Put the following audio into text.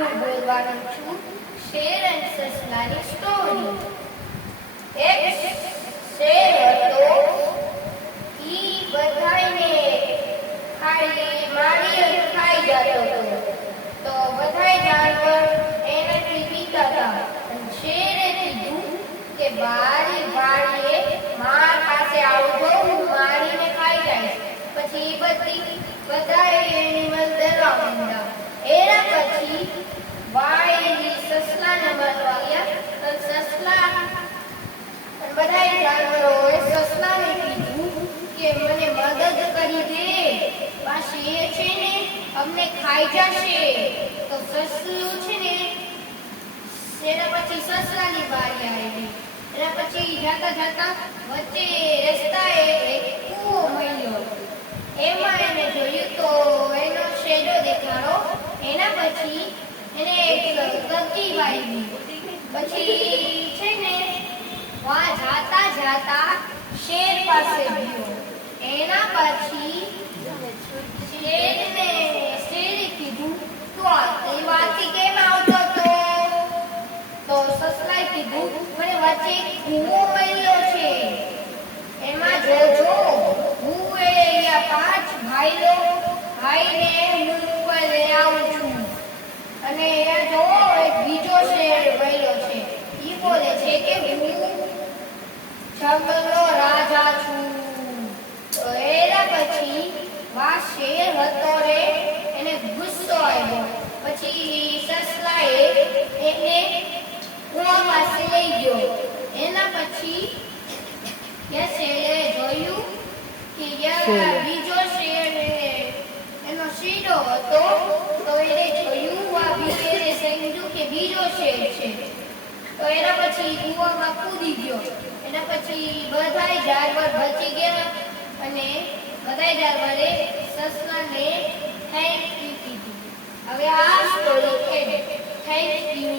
હું બોલવાનું છું શેર અને સસલાની સ્ટોરી. એક શેર હતો, ઈ બધાયને ખાઈ મારી ખાઈ જતો હતો. તો બધાય જાનવર એનાથી બીતા હતા. શેરે કીધું કે બારી વાળીએ માર પાસે આવજો, હું મારીને ખાઈ જઈશ. પછી બધાય એનિમલ ડરવા માંડ્યા. એના પછી વાળી સસલાને મારવા ગયા. સસલા બધાય જાનવરોએ સસલાને કીધું કે મને મદદ કરી દે, આ શેર છે ને અમને ખાઈ જશે. તો સસલું છે ને એના પછી સસલાની બારી આવી. એના પછી જાતા જાતા વચ્ચે રસ્તાએ એક કૂવો મળ્યો. એમાં એને જોયું તો એનો શેડો દેખાડો. એના પછી એને એક કચી વાળી. પછી છે ને વહાં જાતા જાતા શેર પાસે ગયો. એના પછી શેરે કીધું તું આ વાથી કેમ આવતો હતો? તો સસલાએ કીધું મને વચ્ચે કૂવો મળ્યો છે, એમાં જોજો હું અહીંયા 5 ભાઈને હું ઉપર લઈ આવું છું. અને અહીંયા જો એક બીજો શેર મળ્યો છે, ઈ બોલે છે કે હું જંગલનો રાજા છું. તો એના પછી વા શેર હતો રે એને ગુસ્સો આવ્યો. પછી સસલાએ એને કૂવા પાસે લઈ ગયો. એના પછી શેરે જોયું કે બીજો શેર એનો શીડો હતો. તો એને જોયું આ બીજે સમજ્યું કે બીજો શેર છે. તો એના પછી કૂવામાં કૂદી ગયો. એના પછી બધાય જાનવર બચી ગયા અને બધાય જાનવરે સસલાને થેન્ક યુ કીધું. હવે આ સ્ટોરી છે. Thank you.